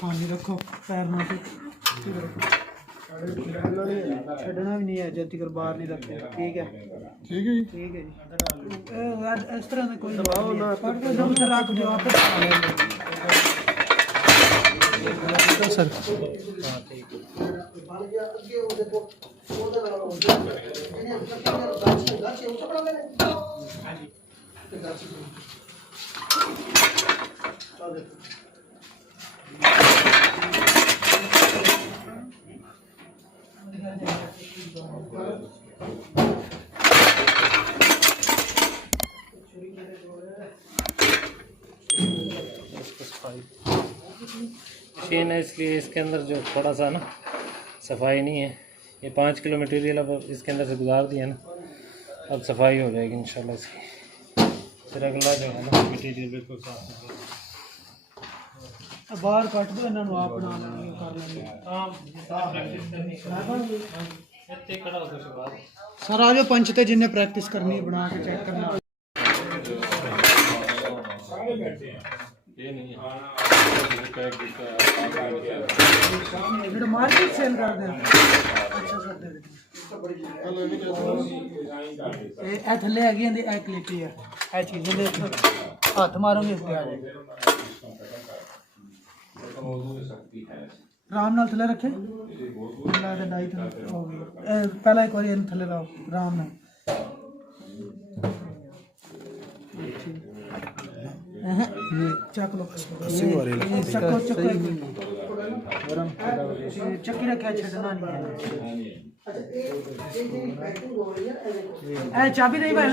पानी रखो पैर ना छड़ना भी नहीं है जब तक बाहर नहीं रखो। ठीक है ठीक है ठीक है जी। इस तरह से कोई रख दो आप सर। मशीन है इसलिए इसके अंदर जो थोड़ा सा ना सफाई नहीं है। ये 5 किलो मटेरियल अब इसके अंदर से गुजार दिया ना, अब सफाई हो जाएगी इंशाल्लाह इसकी। फिर अगला जो है ना मटेरियल बिल्कुल साफ बाहर कट दो इन्होंने आप बना लेंगे कर लेंगे। सर आ जाओ पंच ते जिन्हें प्रैक्टिस करनी है बना के चेक करना। मार्केट सेल कर दे। अच्छा सर दे ए थल्ले आ गई ए क्लिप है ए चीज दे हाथ मारोगे इस पे आ जाएगा। राम नाल थल्ले रखे अल्लाह दे डाई तो हो गई। पहला एक बार इन थल्ले लाओ राम नाल चक लो चक्की रखा छड़ना नहीं है। चाबी नहीं भाई।